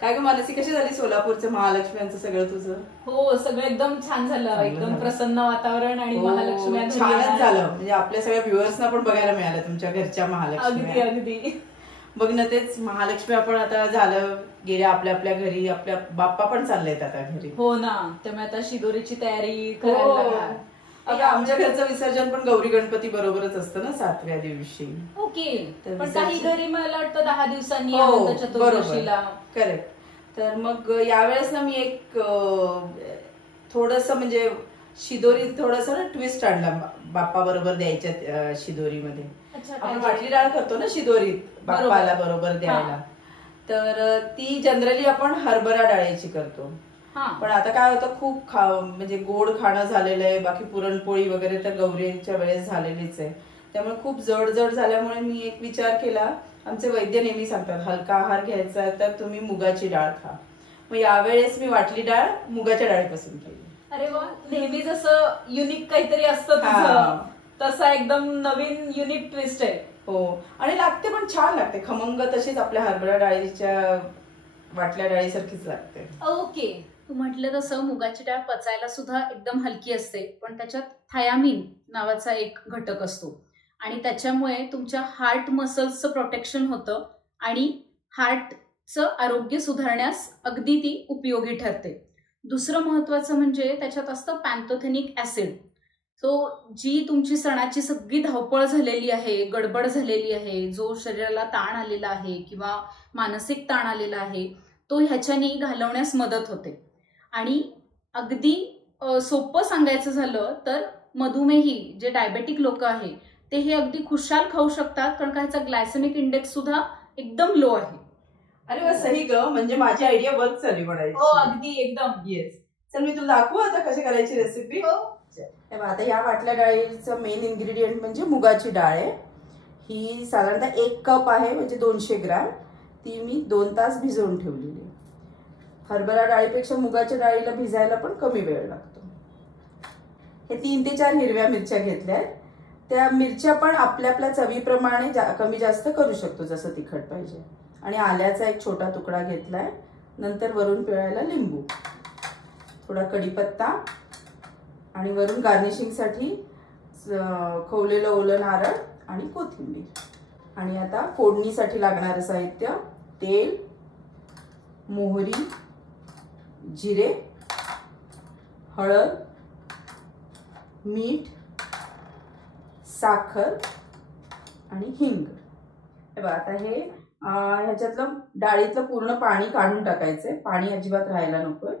काय ग मानसी, कशी झाली सोलापूरचं महालक्ष्म्यांचं सगळं तुझं? हो, सगळं एकदम छान झालं, एकदम प्रसन्न वातावरण आणि महालक्ष्म्यांचं छानच झालं. म्हणजे आपल्या सगळ्या व्ह्युअर्सना पण बघायला मिळालं तुमच्या घरच्या महालक्ष्मी. अगदी बघ ना, तेच महालक्ष्मी आपण आता झालं गेल्या आपल्या आपल्या घरी, आपल्या बाप्पा पण चाललेत आता घरी. हो ना, त्यामुळे आता शिदोरीची तयारी करायला. आमच्या घरचं विसर्जन पण गौरी गणपती बरोबरच असतं ना 7व्या दिवशी. ओके, पण काही घरी मला वाटतं 10 दिवसांनी चतुर्दशीला. करेक्ट. तर मग यावेळेस ना मी एक थोडस म्हणजे शिदोरी थोडस ना ट्विस्ट आणला बाप्पा बरोबर द्यायच्या शिदोरीमध्ये. आपण वाटली डाळ करतो ना शिदोरीत बाप्पाला बरोबर द्यायला, तर ती जनरली आपण हरभरा डाळीची करतो. पण आता काय होतं, खूप म्हणजे गोड खाणं झालेलं आहे, बाकी पुरणपोळी वगैरे तर गौरीच्या वेळेस झालेलीच आहे. त्यामुळे खूप जड जड झाल्यामुळे मी एक विचार केला, आमचे वैद्य नेहमी सांगतात हलका आहार घ्यायचा तर तुम्ही मुगाची डाळ खा. मग यावेळेस मी वाटली डाळ मुगाच्या डाळीपासून केली. अरे वा, नेहमी जसं युनिक काहीतरी असतं तसा एकदम नवीन युनिक ट्विस्ट आहे. हो, आणि लागते पण छान लागते, खमंग तशीच आपल्या हरभरा डाळीच्या वाटल्या डाळीसारखीच लागते. ओके, तू म्हटलं तसं मुगाची डाळ पचायला सुद्धा एकदम हलकी असते, पण त्याच्यात थायामीन नावाचा एक घटक असतो आणि त्याच्यामुळे तुमच्या हार्ट मसल्सचं प्रोटेक्शन होतं आणि हार्टचं आरोग्य सुधारण्यास अगदी ती उपयोगी ठरते. दुसरं महत्वाचं म्हणजे त्याच्यात असतं पॅन्थोथेनिक ऍसिड. सो जी तुमची सणाची सगळी धावपळ झालेली आहे, गडबड झालेली आहे, जो शरीराला ताण आलेला आहे किंवा मानसिक ताण आलेला आहे, तो ह्याच्याने घालवण्यास मदत होते. आणि अगदी सोपं सांगायचं झालं तर मधुमेही जे डायबेटिक लोक आहे ते हे अगदी खुशाल खाऊ शकतात, कारण का ह्याचा ग्लायसेमिक इंडेक्स सुद्धा एकदम लो आहे. अरे वा, सही ग, म्हणजे माझी आयडिया वर्क झाली म्हणायची. हो, अगदी एकदम. येस. चल मी तुला दाखवू आता कशी करायची रेसिपी. आता या वाटल्या डाळीचं मेन इन्ग्रेडियंट म्हणजे मुगाची डाळ आहे. ही साधारणतः 1 कप आहे, म्हणजे 200 ग्रॅम. ती मी 2 तास भिजवून ठेवलेली. हरभरा डाळीपेक्षा मुगाच्या डाळीला भिजायला पण कमी वेळ लागतो. हे 3 ते 4 हिरव्या मिरच्या घेतल्या आहेत. त्या मिरच्या पण आपल्या आपल्या चवीप्रमाणे कमी जास्त करू शकतो, जसं तिखट पाहिजे. आणि आल्याचा एक छोटा तुकडा घेतलाय. नंतर वरून पिळायला लिंबू, थोडा कढीपत्ता आणि वरून गार्निशिंगसाठी खवलेलं ओलं नारळ आणि कोथिंबीर. आणि आता फोडणीसाठी लागणारं साहित्य: तेल, मोहरी, जिरे, हळद, मीठ, साखर आणि हिंग. हे बघा, आता हे ह्याच्यातलं डाळीतलं पूर्ण पाणी काढून टाकायचंय, पाणी अजिबात राहायला नकोय.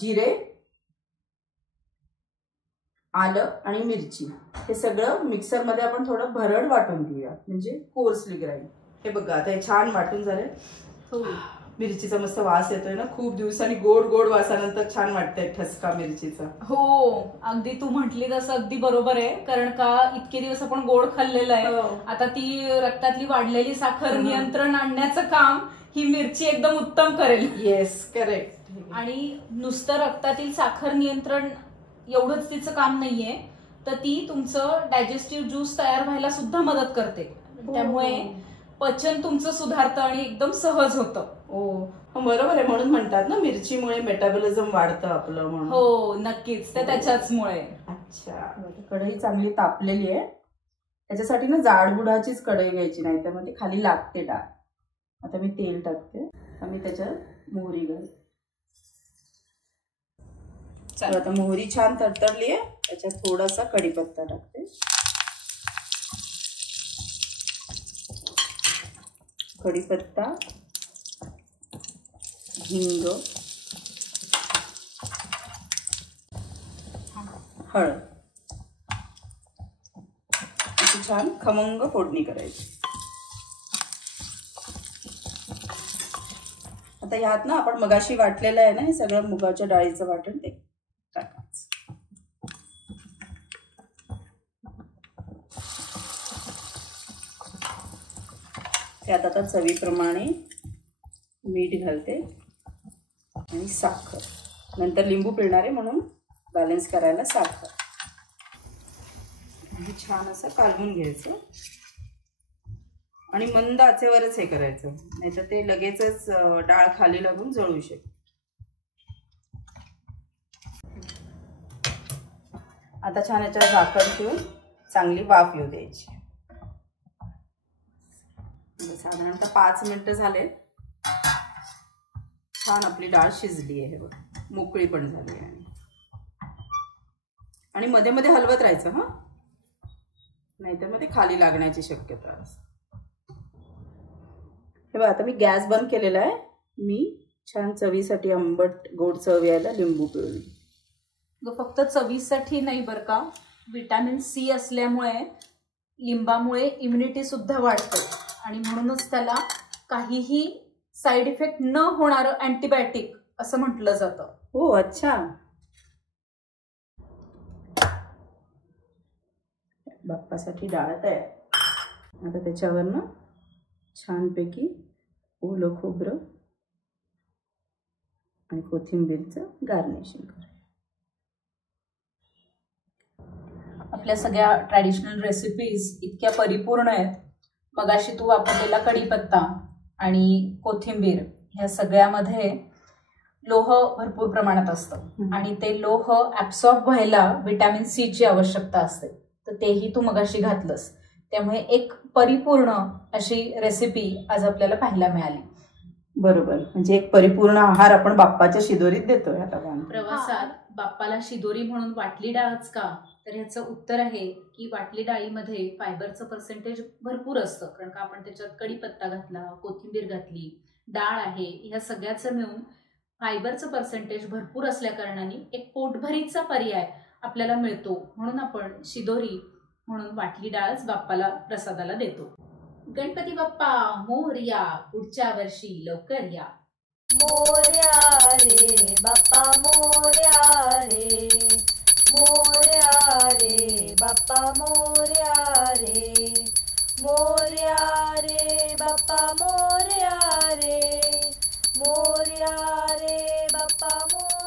जिरे, आलं आणि मिरची हे सगळं मिक्सरमध्ये आपण थोडं भरड वाटून घेऊया, म्हणजे कोर्सली ग्राइंड. हे बघा, आता हे छान वाटून झाले. मिरचीचा मस्त वास येतोय ना, खूप दिवसांनी गोड गोड वासानंतर छान वाटतंय ठसका मिरचीचा. हो, अगदी तू म्हटली तसं अगदी बरोबर आहे, कारण का इतके दिवस आपण गोड खाल्लेलं आहे. आता ती रक्तातली वाढलेली साखर नियंत्रण आणण्याचं काम ही मिरची एकदम उत्तम करेल. Yes, correct. आणि नुसतं रक्तातील साखर नियंत्रण एवढंच तिचं काम नाहीये, तर ती तुमचं डायजेस्टिव्ह ज्यूस तयार व्हायला सुद्धा मदत करते. त्यामुळे पचन तुमचं सुधारतं आणि एकदम सहज होतं. हो, बरोबर आहे. म्हणून म्हणतात ना, मिरचीमुळे मेटाबॉलिझम वाढतं आपलं म्हणून. हो, नक्कीच, ते त्याच्याचमुळे. अच्छा, कढई चांगली तापलेली आहे. त्याच्यासाठी ना जाडबुडाचीच कढई घ्यायची, नाही तर मग ती खाली लागते डाळ. आता मी तेल टाकते. आता मी त्याच्यात मोहरी घालते. आता मोहरी छान तडतडली आहे, त्याच्यात थोडासा कढीपत्ता टाकते. कढीपत्ता, हिंग, हळद, अशी छान खमंग फोडणी करायची. आता यात ना आपण मगाशी वाटलेलं आहे ना, हे सगळं मुगाच्या डाळीचं वाटण ते टाकायचं. त्यात आता चवीप्रमाणे मीठ घालते आणि साखर. नंतर लिंबू पिळणार आहे म्हणून बॅलन्स करायला साखर. छान असं कालवून घ्यायचं. आणि मंद आचेवरच हे करायचं, नाहीतर ते लगेचच डाळ खाली लागून जळू शकते. आता छान याच्यावर झाकण ठेवून चांगली वाफ येऊ द्यायची. साधारणतः 5 मिनिटं झाले. छान आपली डाळ शिजली आहे बघ, मोकळी पण झाली आहे. आणि मध्ये मध्ये हलवत राहायचं हा, नाहीतर मग ते खाली लागण्याची शक्यता असते. हे बघ आता मी गॅस बंद केलेला आहे. मी छान चवीसाठी आंबट गोड चव यायला लिंबू पिळली. फक्त चवीसाठी नाही बरं का, विटॅमिन सी असल्यामुळे लिंबामुळे इम्युनिटी सुद्धा वाढते आणि म्हणूनच त्याला काहीही साईड इफेक्ट न होणारं अँटीबायोटिक असं म्हटलं जातं. हो अच्छा. बाप्पासाठी डाळ तयार. आता त्याच्यावरनं छानपैकी ओलं खोबरं आणि कोथिंबीरचं गार्निशिंग करूया. आपल्या सगळ्या ट्रॅडिशनल रेसिपीज इतक्या परिपूर्ण आहेत. मगाशी तू वापरलेला कढीपत्ता आणि कोथिंबीर ह्या सगळ्यामध्ये लोह भरपूर प्रमाणात असतं आणि ते लोह ॲब्सॉर्ब व्हायला विटॅमिन सी ची आवश्यकता असते, तर तेही तू मगाशी घातलंस. त्यामुळे एक परिपूर्ण अशी रेसिपी आज आपल्याला पाहायला मिळाली. बरोबर, म्हणजे एक परिपूर्ण आहार आपण बाप्पाच्या शिदोरीत देतोय. आता प्रवासात बाप्पाला शिदोरी म्हणून वाटली डाळच का, तर ह्याचं उत्तर आहे की वाटली डाळीमध्ये फायबरचं पर्सेंटेज भरपूर असतं. कारण का आपण त्याच्यात कढीपत्ता घातला, कोथिंबीर घातली, डाळ आहे, ह्या सगळ्याचं मिळून फायबरचं पर्सेंटेज भरपूर असल्या कारणाने एक पोटभरीचा पर्याय आपल्याला मिळतो. म्हणून आपण शिदोरी म्हणून वाटली डाळच बाप्पाला प्रसादाला देतो. गणपती बाप्पा मोरया, पुढच्या वर्षी लवकर या. मोरया रे बाप्पा मोरया रे, मोरया रे बाप्पा मोरया रे, मोरया रे बाप्पा मोरया रे, मोरया रे बाप्पा मोरया.